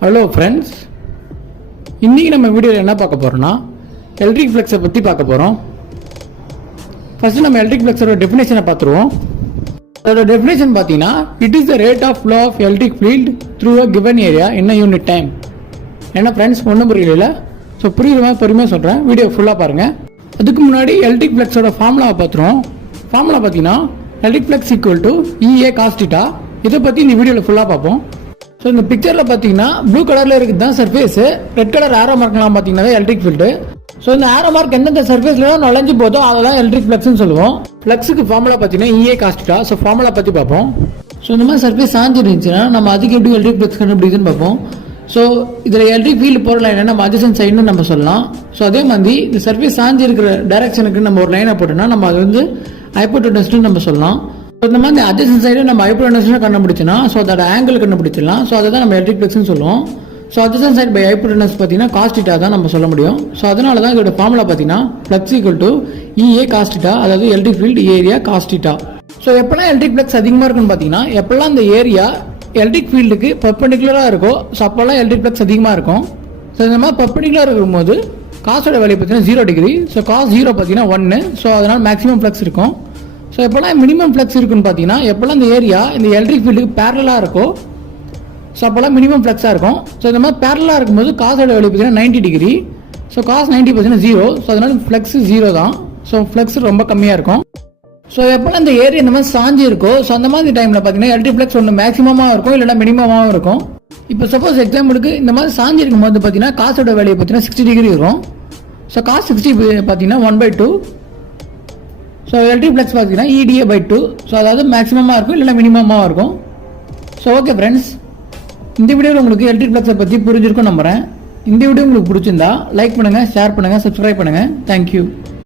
Hello friends, இன்றைக்கி நம்ம வீடியோவில் என்ன பார்க்க போகிறோம்னா எலக்ட்ரிக் ஃப்ளெக்ஸை பற்றி பார்க்க போகிறோம். ஃபஸ்ட்டு நம்ம எலக்ட்ரிக் ஃப்ளெக்ஸோட டெஃபினேஷனை பார்த்துருவோம். அதோட டெஃபினேஷன் பார்த்தீங்கன்னா, it is the rate of flow of electric field through a given area in a unit time. என்ன ஃப்ரெண்ட்ஸ், ஒன்றும் புரியல. ஸோ புரியுற மாதிரி பொறுமையாக சொல்கிறேன், வீடியோ ஃபுல்லாக பாருங்கள். அதுக்கு முன்னாடி எலக்ட்ரிக் ஃப்ளெக்ஸோட ஃபார்முலாவை பார்த்துருவோம். ஃபார்முலா பார்த்தீங்கன்னா electric flex equal to EA cos θ. இதை பற்றி இந்த வீடியோவில் ஃபுல்லாக பார்ப்போம். ஸோ இந்த பிக்சரில் பார்த்தீங்கன்னா ப்ளூ கலரில் இருக்குது தான் சர்ஃபேஸு, ரெட் கலர் ஆரோ மார்க்லாம் பார்த்தீங்கன்னா எலக்ட்ரிக் ஃபீல்டு. ஸோ இந்த ஆரோ மார்க் எந்தெந்த சர்ஃபேஸில் நுழைஞ்சு போதோ அதெல்லாம் எலக்ட்ரிக் ஃப்ளெக்ஸ்னு சொல்லுவோம். ஃப்ளெக்ஸுக்கு ஃபார்முலா பார்த்தீங்கன்னா EA cos θ. ஸோ ஃபார்முலா பற்றி பார்ப்போம். ஸோ இந்த மாதிரி சர்ஃபேஸ் சாஞ்சு இருந்துச்சுன்னா நம்ம அதுக்கு எப்படி எலக்ட்ரிக் ஃப்ளெக்ஸ் கண்டுபிடிக்குதுன்னு பார்ப்போம். ஸோ இதில் எலக்ட்ரிக் ஃபீல்டு போகிற லைனை நம்ம அட்ஜசன்ட் சைடுன்னு நம்ம சொல்லலாம். ஸோ அதே மாதிரி இந்த சர்ஃபேஸ் சாஞ்சு இருக்கிற டைரக்ஷனுக்கு நம்ம ஒரு லைனை போட்டோம்னா நம்ம அது வந்து ஹைப்போடெனஸ்னு நம்ம சொல்லலாம். இந்த மாதிரி அட்ஜசன்ட் சைடு நம்ம ஹைப்போடெனஸ்னு கண்டுபிடிச்சோன்னா ஸோ அதோட ஆங்கிள் கண்டுபிடிச்சிடலாம். ஸோ அதை தான் நம்ம எலக்ட்ரிக் ஃப்ளெக்ஸ்னு சொல்லுவோம். So adjacent side by hypotenuse பார்த்தீங்கன்னா cos θ தான் நம்ம சொல்ல முடியும். ஸோ அதனால தான் இதோட ஃபார்முலா பார்த்தீங்கன்னா flux equal to EA cos θ, அதாவது electric field area cos θ. So எப்போல்லாம் எலக்ட்ரிக் ஃப்ளெக்ஸ் அதிகமாக இருக்குன்னு பார்த்தீங்கன்னா எப்போல்லாம் இந்த ஏரியா எலக்ட்ரிக் ஃபீல்டுக்கு பர்பெண்டிகுலராக இருக்கும். ஸோ அப்போல்லாம் எலக்ட்ரிக் ஃப்ளெக்ஸ் அதிகமாக இருக்கும். ஸோ இந்த மாதிரி பர்பெண்டிகுலராக இருக்கும்போது காசோட வேல்யூ பார்த்தீங்கன்னா 0 டிகிரி. ஸோ cos 0 பார்த்தீங்கன்னா 1. ஸோ அதனால் மேக்ஸிமம் ஃப்ளெக்ஸ் இருக்கும். ஸோ எப்போல்லாம் மினிமம் ஃப்ளெக்ஸ் இருக்குன்னு பார்த்தீங்கன்னா எப்போல்லாம் இந்த ஏரியா இந்த எலக்ட்ரிக் ஃபீல்டுக்கு பேரலாக இருக்கும். ஸோ அப்போல்லாம் மினிமம் ஃப்ளெக்ஸாக இருக்கும். ஸோ இந்த மாதிரி பேரலாக இருக்கும்போது காசோட வேல்யூ பார்த்தீங்கன்னா 90 டிகிரி. ஸோ cos 90 பார்த்தீங்கன்னா 0. ஸோ அதனால் ஃப்ளெக்ஸ் 0 தான். ஸோ ஃப்ளெக்ஸ் ரொம்ப கம்மியாக இருக்கும். ஸோ எப்போல்லாம் இந்த ஏரியா இந்த மாதிரி சாஞ்சி இருக்கோ ஸோ அந்த மாதிரி டைமில் பார்த்தீங்கன்னா எலக்ட்ரிக் ஃப்ளெக்ஸ் ஒன்று மேக்ஸிமமாக இருக்கும், இல்லைனா மினிமமாகவும் இருக்கும். இப்போ சப்போஸ் எக்ஸாம்பிளுக்கு இந்த மாதிரி சாஞ்சி இருக்கும்போது பார்த்தீங்கன்னா காசோட வேல்யூ பார்த்தீங்கன்னா 60 டிகிரி இருக்கும். ஸோ cos 60 பார்த்தீங்கன்னா 1/2. ஸோ எலக்ட்ரிக் ஃப்ளெக்ஸ் பார்த்தீங்கன்னா EDA/2. ஸோ அதாவது மேக்ஸிமமாக இருக்கும், இல்லைனா மினிமமாக இருக்கும். ஸோ ஓகே ஃப்ரெண்ட்ஸ், இந்த வீடியோவில் உங்களுக்கு எலக்ட்ரிக் ஃப்ளெக்ஸை பற்றி புரிஞ்சிருக்கும் நம்புகிறேன். இந்த வீடியோ உங்களுக்கு பிடிச்சிருந்தா லைக் பண்ணுங்கள், ஷேர் பண்ணுங்கள், சப்ஸ்கிரைப் பண்ணுங்கள். தேங்க்யூ.